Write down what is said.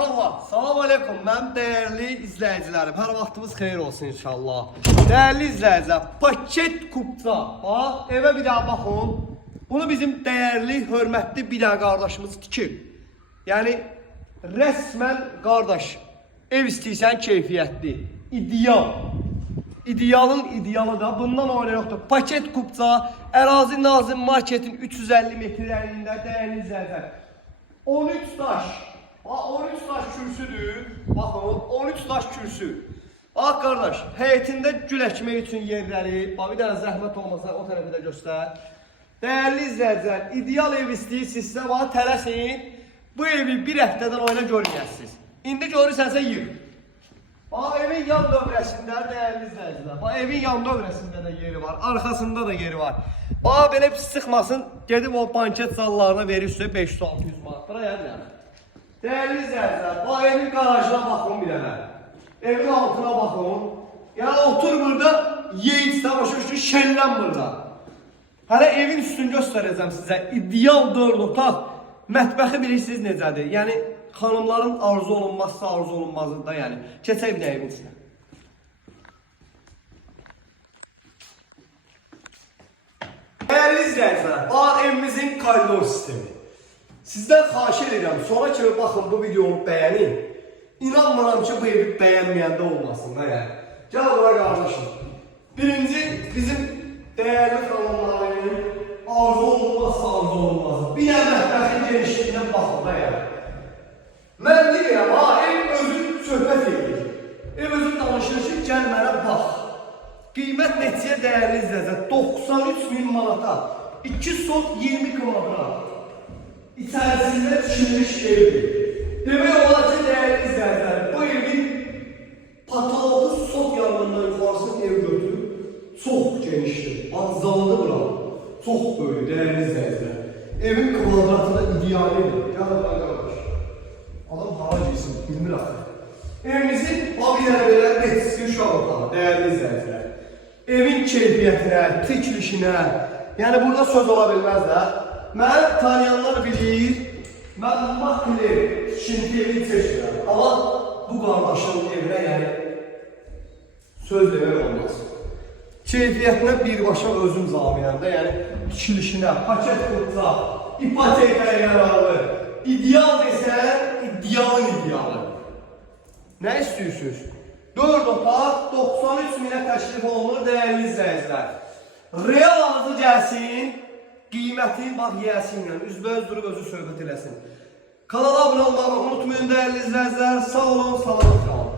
Allah, salam aleykum, mənim dəyərli izləyicilərim. Hər vaxtımız xeyir olsun inşallah. Dəyərli izləyicilər, paket kupça. Bax, evə bir daha baxın. Bunu bizim dəyərli, hörmətli bir daha qardaşımız tikib. Yəni, rəsmən qardaş, ev istəyirsən keyfiyyətli, ideal. İdealın idealı da bundan öyle yoxdur. Paket kupça, Ərazi Nazim Marketin 350 metrlərində dəyərli izləyicilər. 13 daş. 13 daş kürsüdür. Baxın, 13 daş kürsü. Bax qardaş, həyətində gül əkmək üçün yerləri, bax bir dənə zəhmət olmasa o tərəfi də göstər. Dəyərli izləyicilər, ideal ev istəyirsinizsə, bax tələsin. Bu evi bir həftədən oyuna görməyəsiniz. İndi görürsənsə yığ. Bax evin yan dövrəsində dəyərli izləyicilər. Bax evin yan dövrəsində də yeri var, arxasında da yeri var. Bax belə pis sıxmasın, gedib o banket zallarına verirsə 500-600 manat. Bura yəni. Dəyərli izləyicilər, bax evin qarajına baxın bir dənə. Evin altına baxın. Yəni otur burada, yeyic də başa düşdün, şənlən burada. Hələ evin üstünü göstərəcəm sizə. İdeal 4 otaq. Mətbəxi bilirsiniz necədir? Yəni xanımların arzu olunmazsa arzu olunmazdır da yəni. Keçək bir də evin içinə. Dəyərli izləyicilər, bax evimizin koridor sistemi. Sizdən xahiş edirəm, sonra kimi baxın bu videonu bəyənin. İnanmıram ki bu evi bəyənməyəndə olmasın da yəni. Gəl bura qardaşım. Birinci bizim dəyərli xanımların arzu olunmazsa arzu olunmazdır. Bir dənə mətbəxin genişliyindən baxın da yəni. Mən deyirəm, ev özün söhbət edir. Ev özün danışır ki, gəl mənə bax. Qiymət neçəyə dəyərli izləyəcək? 93.000 manata. 2 sot 20 kvadrat. İçərisində tikilmiş evdir. Demək olar ki, dəyərli izləyicilər, bu evin patoloğu sot yanından yuxarısını ev götürüb, çox genişdir. Azzalıdır bura. Çox böyük, dəyərli izləyicilər. Evin kvadratı da idealidir. Gəl bura qardaş. Adam hava giysin, bilmir axı. Evimizin bir belə neçisi uşaq otağı, dəyərli izləyicilər. Evin keyfiyyətinə, tikilişinə, yəni burada söz ola bilməz də. Mən tanıyanlar bilir, mən makler tikilti evi seçmirəm. Amma bu qardaşın evinə yəni söz demək olmaz. Keyfiyyətinə birbaşa özüm zaminəm də, yəni tikilişinə, paket kupça, ipotekaya yararlı, ideal desən, idealın idealı. Nə istəyirsiniz? 4 otaq, 93.000-ə təklif olunur dəyərli izləyicilər. Real ağzı gəlsin, qiymətin bax yiyəsi ilə, üzbəüz durub özü söhbət eləsin. Kanala abunə olmağı unutmayın dəyərli izləyicilər. Sağ olun, salamat qalın.